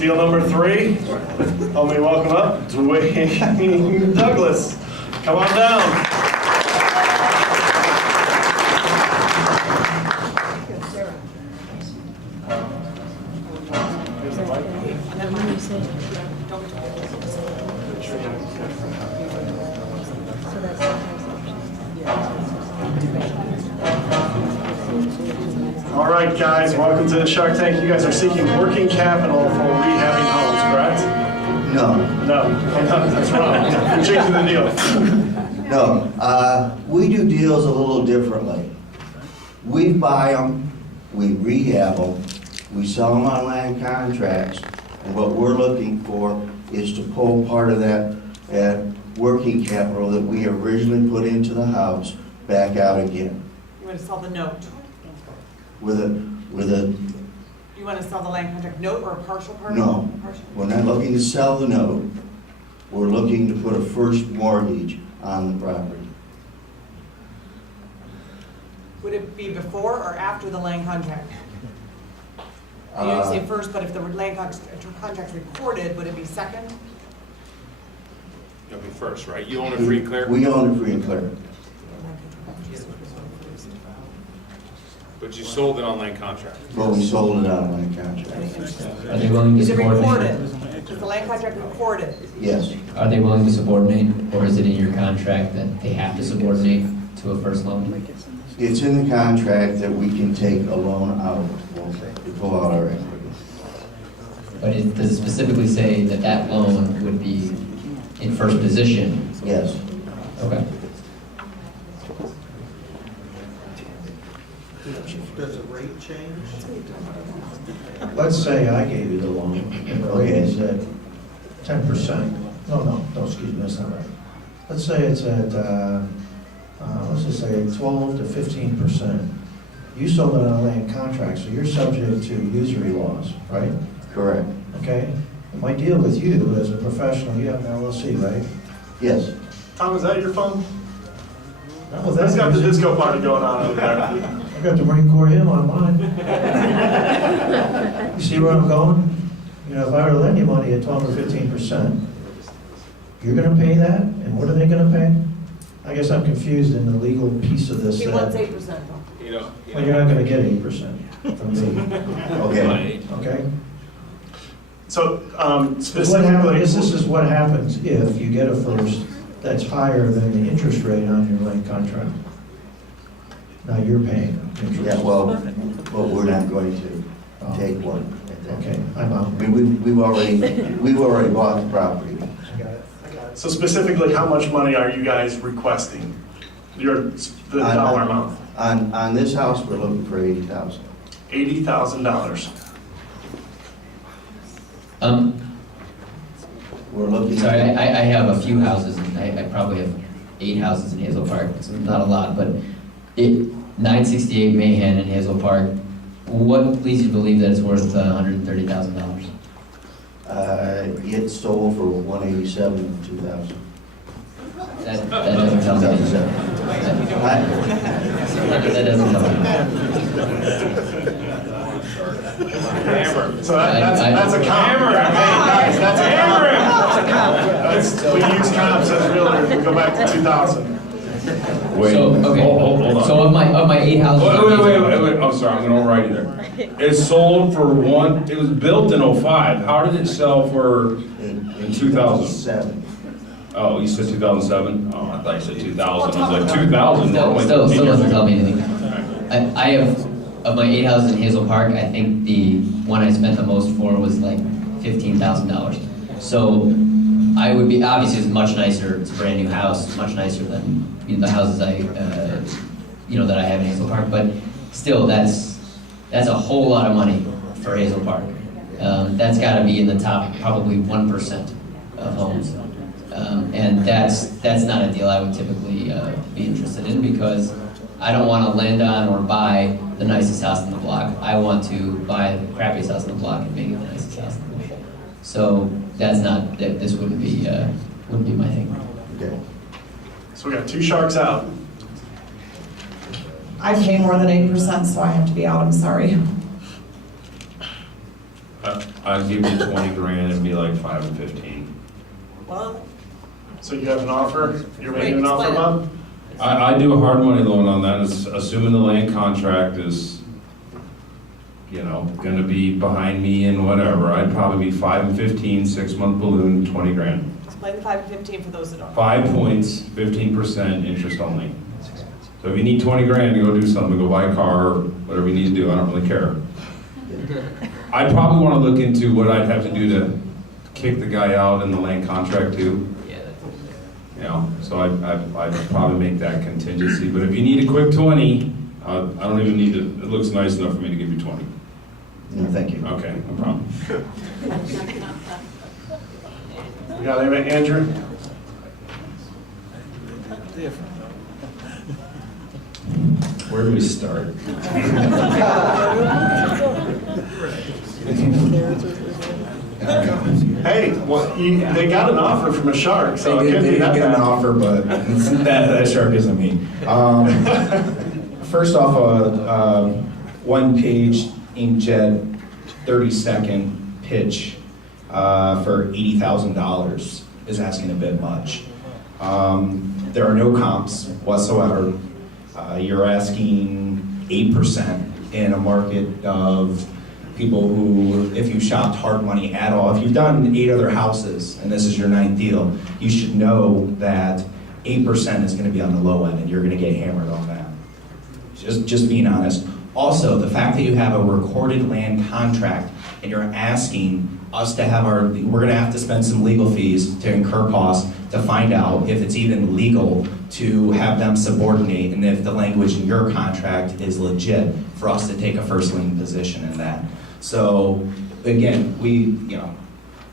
Deal number 3. Help me welcome up Dwayne Douglas. Come on down. All right, guys, welcome to the Shark Tank. You guys are seeking working capital for rehabbing homes, correct? No. No, that's wrong. You're changing the deal. No. We do deals a little differently. We buy them, we rehab them, we sell them on land contracts, and what we're looking for is to pull part of that working capital that we originally put into the house back out again. You want to sell the note? With a, You want to sell the land contract note or a partial part? no, Partial. we're not looking to sell the note. We're looking to put a first mortgage on the property. Would it be before or after the land contract? You didn't say first, but if the land contract's recorded, would it be second? It'll be first, right? You own it free and clear? We own it free and clear. But you sold it on land contract. But we sold it on land contract. Are they willing to Is it subordinate? recorded? Is the land contract recorded? Yes. Are they willing to subordinate, or is it in your contract that they have to subordinate to a first loan? It's in the contract that we can take a loan out to pull out our equity. But does it specifically say that that loan would be in first position? Yes. Okay. Does the rate change? Let's say I gave you the loan, and the rate is at 10%. No, excuse me, that's not right. Let's say it's at, let's just say 12 to 15%. You sold it on a land contract, so you're subject to usury laws, right? Correct. Okay? And my deal with you as a professional, you have an LLC, right? Yes. Tom, is that your phone? Not with That's that got the reason. disco party going on over there. I've got the Marine Corps hymn on mine. You see where I'm going? You know, if I were to lend you money at 12 or 15%, you're gonna pay that, and what are they gonna pay? I guess I'm confused in the legal piece of this. He that- wants 8% though. Well, you're not gonna get 8% from me, Okay. okay? So, What specifically, happens, this is what happens if you get a first that's higher than the interest rate on your land contract. Now you're paying interest. Yeah, well, but we're not going to take one at that. Okay, I'm out. I mean, we've already bought the property. so specifically, how much money are you guys requesting? The dollar amount? On this house, we're looking for $80,000. $80,000. We're looking. Sorry, I have a few houses, and I probably have 8 houses in Hazel Park. It's not a lot, but 968 Mahan in Hazel Park. What leads you to believe that it's worth $130,000? It sold for $187,000 in 2000. That doesn't tell me anything. That doesn't tell me. Hammer. So that's a comp. Hammer. Hey, guys, that's a comp. We use comps as realtors. We go back to 2000. Wait, So, okay. hold on. So of my 8 houses. Wait. I'm sorry, I'm gonna override you there. It sold for it was built in '05. How did it sell for, In 2007? Oh, you said 2007? Oh, I thought you said 2000. I was like, 2000? Still doesn't tell me anything. I have, of my 8 houses in Hazel Park, I think the one I spent the most for was like $15,000. So I would be, obviously it's much nicer, it's a brand new house, much nicer than the houses that I have in Hazel Park, but still, that's a whole lot of money for Hazel Park. That's gotta be in the top, probably 1% of homes. And that's not a deal I would typically be interested in, because I don't want to lend on or buy the nicest house in the block. I want to buy the crappiest house in the block and make it the nicest house in the block. So this wouldn't be my thing. Okay. So we got 2 sharks out. I pay more than 8%, so I have to be out, I'm sorry. I'd give you 20 grand and be like 5 and 15. Well, So you have an offer? You're making an Wait, offer, explain Bob? I do a hard money loan on that, assuming the land contract is, gonna be behind me and whatever. I'd probably be 5 and 15, 6-month balloon, 20 grand. explain the 5 and 15 for those that don't. 5 points, 15% interest only. So if you need 20 grand to go do something, go buy a car, or whatever you need to do, I don't really care. I'd probably wanna look into what I'd have to do to kick the guy out in the land contract too. So I'd probably make that contingency, but if you need a quick 20, I don't even need to, it looks nice enough for me to give you 20. No, thank you. Okay, no problem. You got anything, Andrew? Where do we start? Hey, well, they got an offer from a shark, so it They can't did be that get an bad. offer, but that shark isn't me. First off, a one-page inkjet, 30-second pitch for $80,000 is asking a bit much. There are no comps whatsoever. You're asking 8% in a market of people who, if you shopped hard money at all, if you've done 8 other houses and this is your 9th deal, you should know that 8% is gonna be on the low end and you're gonna get hammered on that. Just being honest. Also, the fact that you have a recorded land contract and you're asking us to have we're gonna have to spend some legal fees to incur costs to find out if it's even legal to have them subordinate and if the language in your contract is legit for us to take a first lien position in that. So again,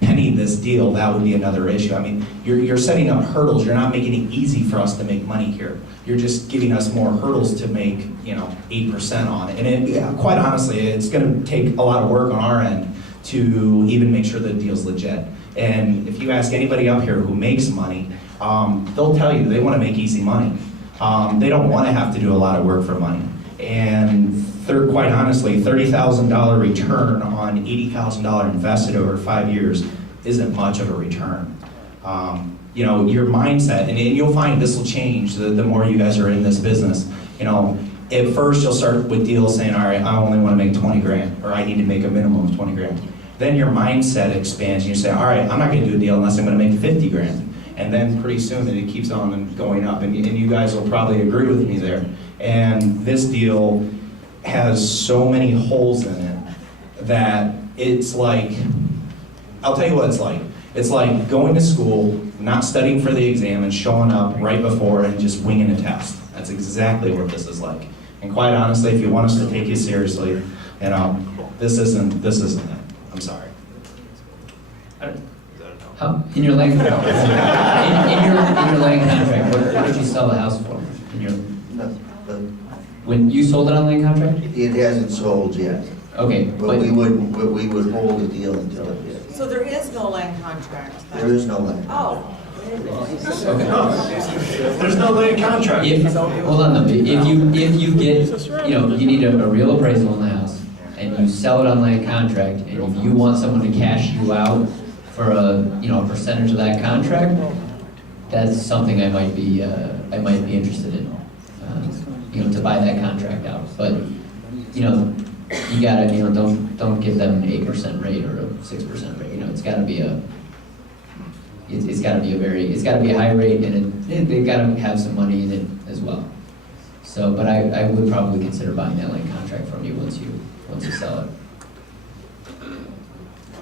penny this deal, that would be another issue. I mean, you're setting up hurdles. You're not making it easy for us to make money here. You're just giving us more hurdles to make, 8% on it. And quite honestly, it's going to take a lot of work on our end to even make sure the deal's legit. And if you ask anybody up here who makes money, they'll tell you they want to make easy money. They don't want to have to do a lot of work for money. And quite honestly, $30,000 return on $80,000 invested over 5 years isn't much of a return. Your mindset, and you'll find this will change the more you guys are in this business. At first you'll start with deals saying, all right, I only want to make 20 grand, or I need to make a minimum of 20 grand. Then your mindset expands and you say, all right, I'm not going to do a deal unless I'm going to make 50 grand. And then pretty soon it keeps on going up. And you guys will probably agree with me there. And this deal has so many holes in it that it's like, I'll tell you what it's like. It's like going to school, not studying for the exam, and showing up right before and just winging a test. That's exactly what this is like. And quite honestly, if you want us to take you seriously, this isn't it. I'm sorry. How, in your land, in your land contract, what did you sell the house for? When you sold it on land contract? It hasn't sold yet, Okay, but we would hold the deal until it did. So there is no land contract? There is no land. Oh. There's no land contract. Hold on, though. If you get, you need a real appraisal on the house, and you sell it on land contract, and if you want someone to cash you out for a percentage of that contract, that's something I might be interested in, to buy that contract out. But, you gotta, don't give them an 8% rate or a 6% rate. It's gotta be it's gotta be a high rate, and they gotta have some money in it as well. So, but I would probably consider buying that land contract from you once you sell it.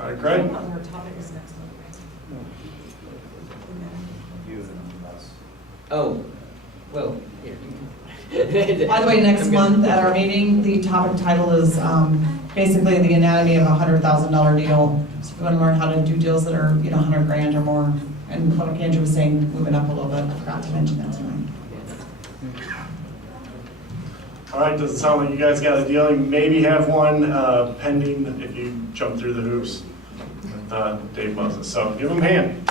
All right, great. Our topic is next month. Oh, well, here. By the way, next month at our meeting, the topic title is basically the anatomy of a $100,000 deal. So if you want to learn how to do deals that are 100 grand or more, and what Andrew was saying, moving up a little bit, I forgot to mention that tonight. All right, does it sound like you guys got a deal? You maybe have one pending if you jump through the hoops with Dave Moses. So give him a hand.